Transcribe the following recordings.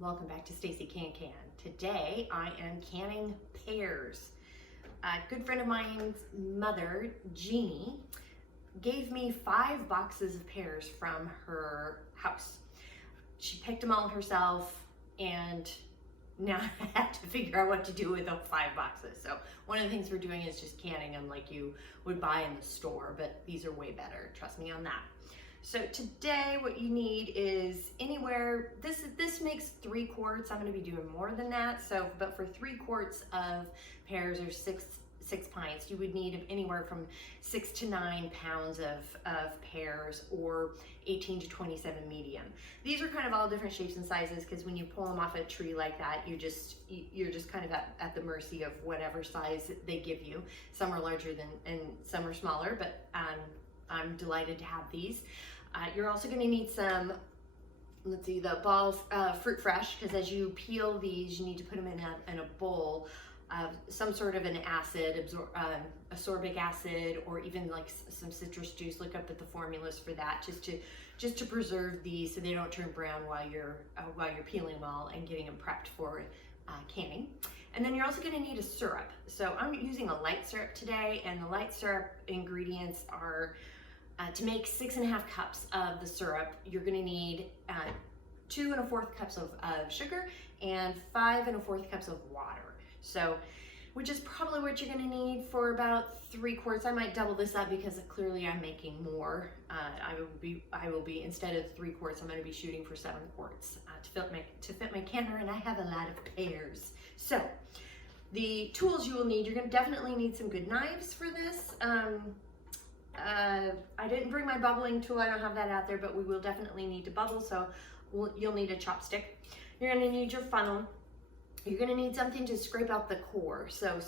Welcome back to Stacey Can Can. Today I am canning pears. A good friend of mine's mother, Jeannie, gave me 5 boxes of pears from her house. She picked them all herself and now I have to figure out what to do with those 5 boxes. So one of the things we're doing is just canning them like you would buy in the store, but these are way better, trust me on that. So today what you need is anywhere, this makes 3 quarts. I'm gonna be doing more than that. So, but for 3 quarts of pears or six pints, you would need anywhere from 6 to 9 pounds of pears, or 18 to 27 medium. These are kind of all different shapes and sizes because when you pull them off a tree like that, you're just kind of at the mercy of whatever size they give you. Some are larger and some are smaller, but I'm delighted to have these. You're also going to need some, let's see, the ball fruit fresh, because as you peel these, you need to put them in a bowl of some sort of an acid, ascorbic acid, or even like some citrus juice. Look up at the formulas for that, just to preserve these so they don't turn brown while you're peeling them all and getting them prepped for canning. And then you're also going to need a syrup. So I'm using a light syrup today, and the light syrup ingredients are to make 6½ cups of the syrup, you're going to need 2 1/4 cups of sugar and 5 1/4 cups of water. So, which is probably what you're going to need for about 3 quarts. I might double this up because clearly I'm making more. I will be instead of 3 quarts, I'm going to be shooting for 7 quarts to fit my canner, and I have a lot of pears. So, the tools you will need, you're going to definitely need some good knives for this. I didn't bring my bubbling tool, I don't have that out there, but we will definitely need to bubble, so you'll need a chopstick. You're going to need your funnel. You're going to need something to scrape out the core. So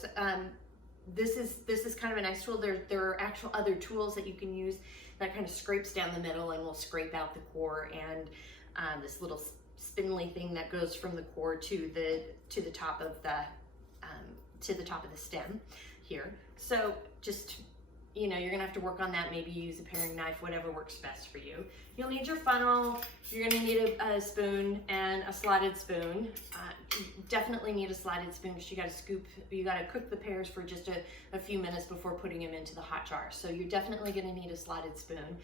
this is kind of a nice tool. There are actual other tools that you can use that kind of scrapes down the middle and will scrape out the core, and this little spindly thing that goes from the core to the top of the stem here. So just, you know, you're gonna have to work on that. Maybe use a paring knife, whatever works best for you. You'll need your funnel. You're gonna need a spoon and a slotted spoon. You definitely need a slotted spoon because you gotta cook the pears for just a few minutes before putting them into the hot jar. So you're definitely gonna need a slotted spoon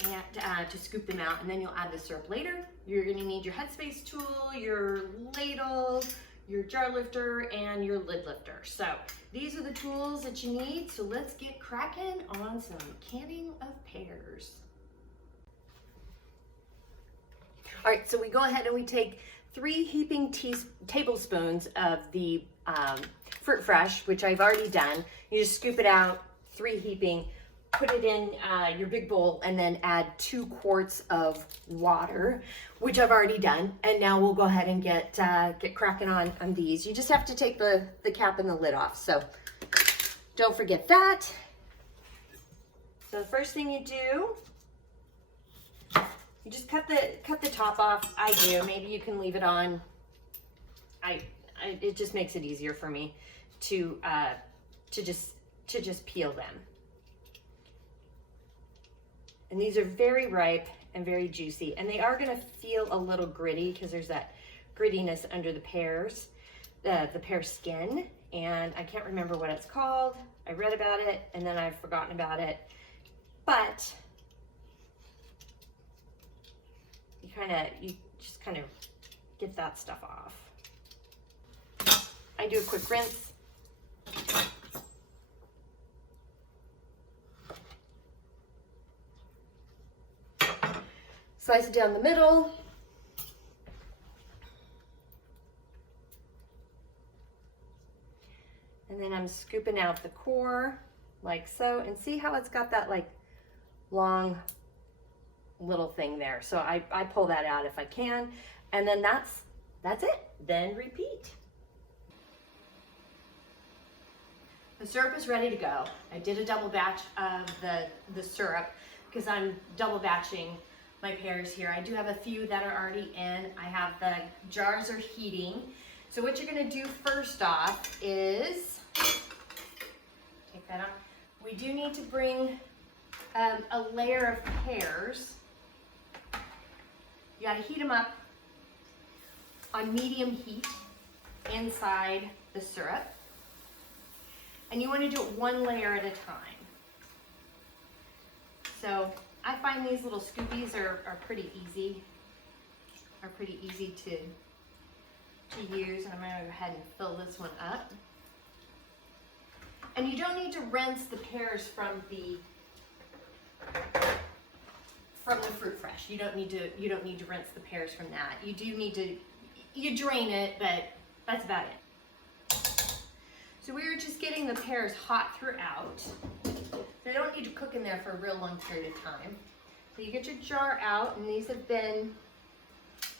and to scoop them out, and then you'll add the syrup later. You're gonna need your Headspace tool, your ladle, your jar lifter, and your lid lifter. So these are the tools that you need. So let's get cracking on some canning of pears. All right, so we go ahead and we take 3 heaping tablespoons of the fruit fresh, which I've already done. You just scoop it out, 3 heaping, put it in your big bowl, and then add 2 quarts of water, which I've already done. And now we'll go ahead and get cracking on these. You just have to take the cap and the lid off, so don't forget that. So the first thing you do, you just cut the top off. I do. Maybe you can leave it on. It just makes it easier for me to just peel them. And these are very ripe and very juicy, and they are going to feel a little gritty because there's that grittiness under the pears, the pear skin, and I can't remember what it's called. I read about it and then I've forgotten about it, but you just kind of get that stuff off. I do a quick rinse. Slice it down the middle. And then I'm scooping out the core like so, and see how it's got that like long little thing there. So I pull that out if I can, and then that's it. Then repeat. The syrup is ready to go. I did a double batch of the syrup because I'm double batching my pears here. I do have a few that are already in. I have the jars are heating. So what you're gonna do first off is, take that off. We do need to bring a layer of pears. You gotta heat them up on medium heat inside the syrup. And you want to do it one layer at a time. So I find these little scoopies are pretty easy. To use, and I'm going to go ahead and fill this one up. And you don't need to rinse the pears from the fruit fresh. You don't need to rinse the pears from that. You do need to, you drain it, but that's about it. So we're just getting the pears hot throughout. They don't need to cook in there for a real long period of time. So you get your jar out, and these have been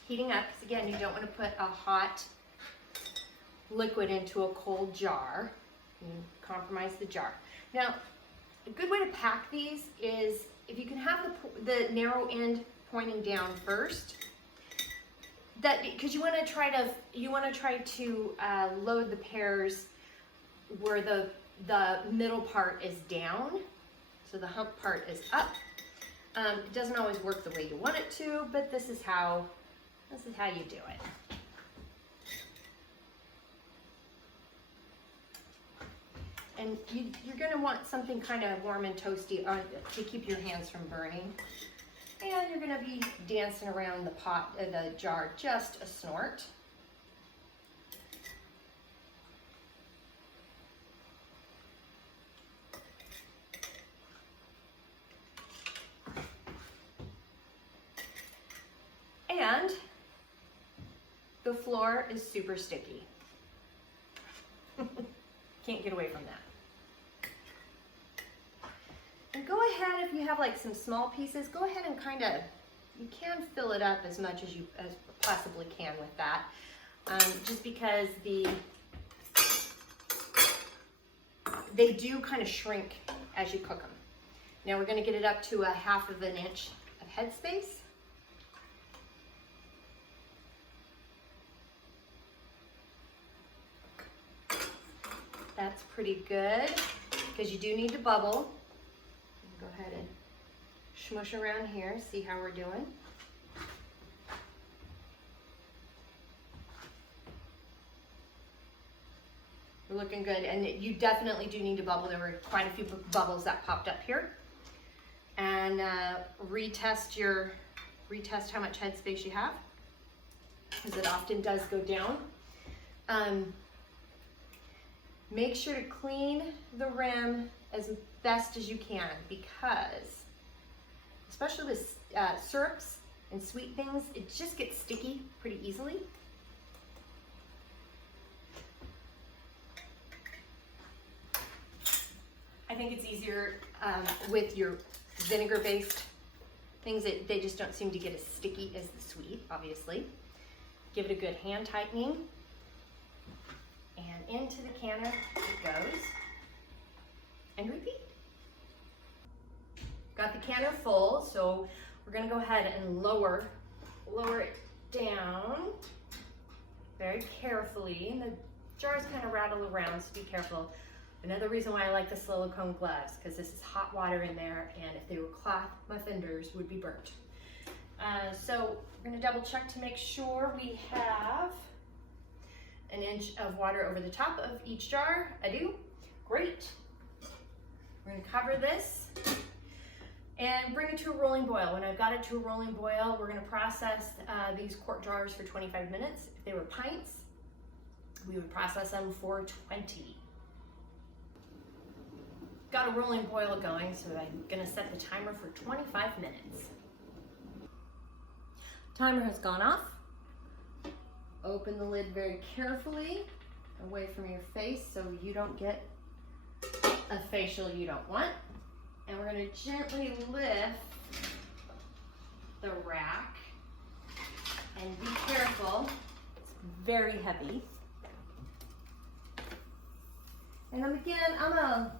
heating up, because again, you don't want to put a hot liquid into a cold jar. You compromise the jar. Now, a good way to pack these is if you can have the narrow end pointing down first. That because you want to try to load the pears where the middle part is down, so the hump part is up. It doesn't always work the way you want it to, but this is how you do it. And you're going to want something kind of warm and toasty to keep your hands from burning. And you're going to be dancing around the jar just a snort. And the floor is super sticky. Can't get away from that. And go ahead, if you have like some small pieces, go ahead and you can fill it up as much as you possibly can with that. Just because they do kind of shrink as you cook them. Now we're going to get it up to a 1/2 inch of headspace. That's pretty good, because you do need to bubble. Go ahead and smush around here, see how we're doing. We're looking good, and you definitely do need to bubble. There were quite a few bubbles that popped up here. And retest how much headspace you have, because it often does go down. Make sure to clean the rim as best as you can, because especially with syrups and sweet things, it just gets sticky pretty easily. I think it's easier with your vinegar-based things. They just don't seem to get as sticky as the sweet, obviously. Give it a good hand tightening. And into the canner it goes. And repeat. Got the canner full, so we're gonna go ahead and lower it down very carefully. And the jars kind of rattle around, so be careful. Another reason why I like the silicone gloves, because this is hot water in there, and if they were cloth, my fingers would be burnt. So we're gonna double check to make sure we have 1 inch of water over the top of each jar. I do. Great. We're going to cover this and bring it to a rolling boil. When I've got it to a rolling boil, we're going to process these quart jars for 25 minutes. If they were pints, we would process them for 20. Got a rolling boil going, so I'm going to set the timer for 25 minutes. Timer has gone off. Open the lid very carefully away from your face so you don't get a facial you don't want. And we're going to gently lift the rack, and be careful, it's very heavy. And again, I'm a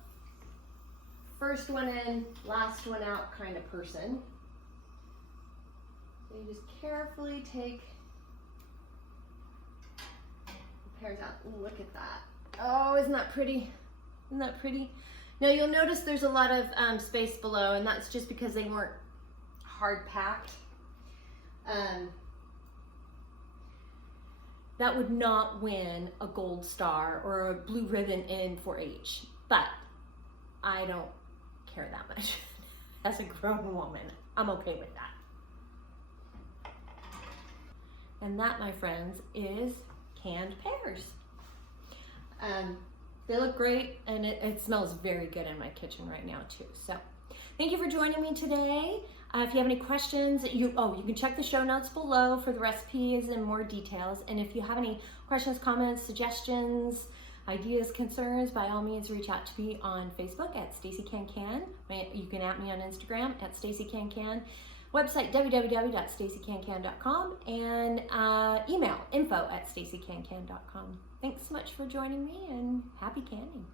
first one in, last one out kind of person. So you just carefully take pears out. Ooh, look at that. Oh, isn't that pretty? Isn't that pretty? Now you'll notice there's a lot of space below, and that's just because they weren't hard packed. that would not win a gold star or a blue ribbon in 4-H, but I don't care that much. As a grown woman, I'm okay with that. And that, my friends, is canned pears. They look great, and it smells very good in my kitchen right now too. So thank you for joining me today. If you have any questions, you can check the show notes below for the recipes and more details. And if you have any questions, comments, suggestions, ideas, concerns, by all means reach out to me on Facebook at Stacey CAN CAN. You can at me on Instagram at Stacey CAN CAN. Website www.staceycancan.com, and email info@staceycancan.com. Thanks so much for joining me, and happy canning.